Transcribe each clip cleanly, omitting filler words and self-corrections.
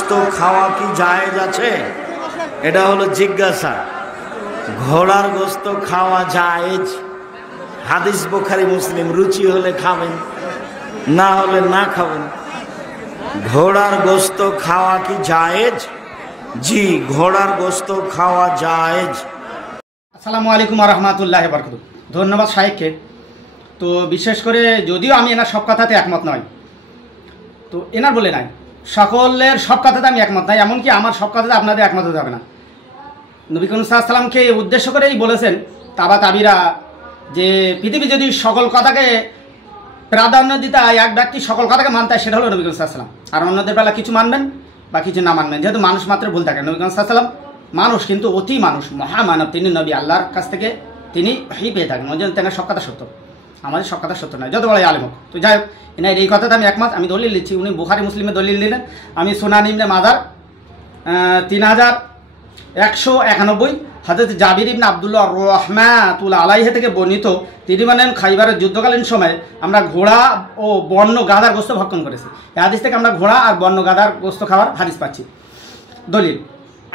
গোস্ত খাওয়া কি জায়েজ আছে? এটা হলো জিজ্ঞাসা। ঘোড়ার গোস্ত খাওয়া জায়েজ? হাদিস বুখারী মুসলিম, রুচি হলে খাবেন, না হলে না খাবেন। ঘোড়ার গোস্ত খাওয়া কি জায়েজ? জি, ঘোড়ার গোস্ত খাওয়া জায়েজ। আসসালামু আলাইকুম ওয়া রাহমাতুল্লাহি ওয়া বারাকাতুহু। ধন্যবাদ শাইখকে। তো বিশেষ করে যদিও আমি এনার সব কথাতে একমত নয়, তো এনার বলে নাই সকলের সব কথাতে আমি একমত নাই, এমনকি আমার সব কথাতে আপনাদের একমত হতে হবে না। নবী করিম সাল্লাল্লাহু আলাইহি ওয়াসাল্লামকে উদ্দেশ্য করেই বলেছেন তাবিরা যে পৃথিবী যদি সকল কথাকে প্রাধান্য দিতে হয়, এক ব্যক্তি সকল কথাকে মানতে হয়, সেটা হলো নবী করিম সাল্লাল্লাহু আলাইহি ওয়াসাল্লাম। আর অন্যদের বেলা কিছু মানবেন বা কিছু না মানবেন, যেহেতু মানুষ মাত্র ভুল থাকে। নবী করিম সাল্লাল্লাহু আলাইহি ওয়াসাল্লাম মানুষ, কিন্তু অতি মানুষ, মহামানব। তিনি নবী, আল্লাহর কাছ থেকে তিনি ওহী পেয়ে থাকেন, ওই জন্য তেনার সব কথা সত্য। আমাদের সব কথা সত্য নয়, যত বড় আলেম হোক। তো যাই হোক, এনার এই কথাটা আমি একমত। আমি দলিল দিচ্ছি, উনি বুখারী মুসলিমে দলিল দিলেন, আমি সুনান ইবনে মাজার 3191 হযরত জাবির ইবনে আব্দুল্লাহ রাহমাতুল্লাহ আলাইহি থেকে বর্ণিত। তিনি বলেন, খাইবারের যুদ্ধকালীন সময় আমরা ঘোড়া ও বন্য গাধার গোস্ত ভক্ষণ করেছি। এই হাদিস থেকে আমরা ঘোড়া আর বন্য গাধার গোস্ত খাওয়ার হাদিস পাচ্ছি, দলিল।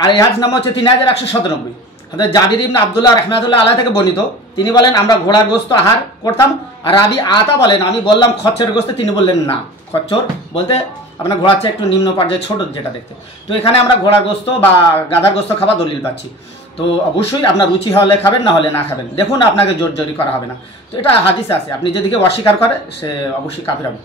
আর এই হাদিস নাম্বার হচ্ছে 3197। হযরত জাবির ইবনে আব্দুল্লাহ রাহমাতুল্লাহ আলাইহি থেকে বর্ণিত। তিনি বলেন, আমরা ঘোড়ার গোস্ত আহার করতাম। আর রাবি আতা বলেন, আমি বললাম খচ্চরের গোস্ত, তিনি বললেন না। খচ্চর বলতে আপনার ঘোড়ার চেয়ে একটু নিম্ন পর্যায়ে ছোট যেটা দেখতে। তো এখানে আমরা ঘোড়ার গোস্ত বা গাধার গোস্ত খাবার দলিল পাচ্ছি। তো অবশ্যই আপনার রুচি হলে খাবেন, না হলে না খাবেন। দেখুন, আপনাকে জোর জরি করা হবে না। তো এটা হাদিসে আছে, আপনি যেদিকে অস্বীকার করে সে অবশ্যই কাফির হবে।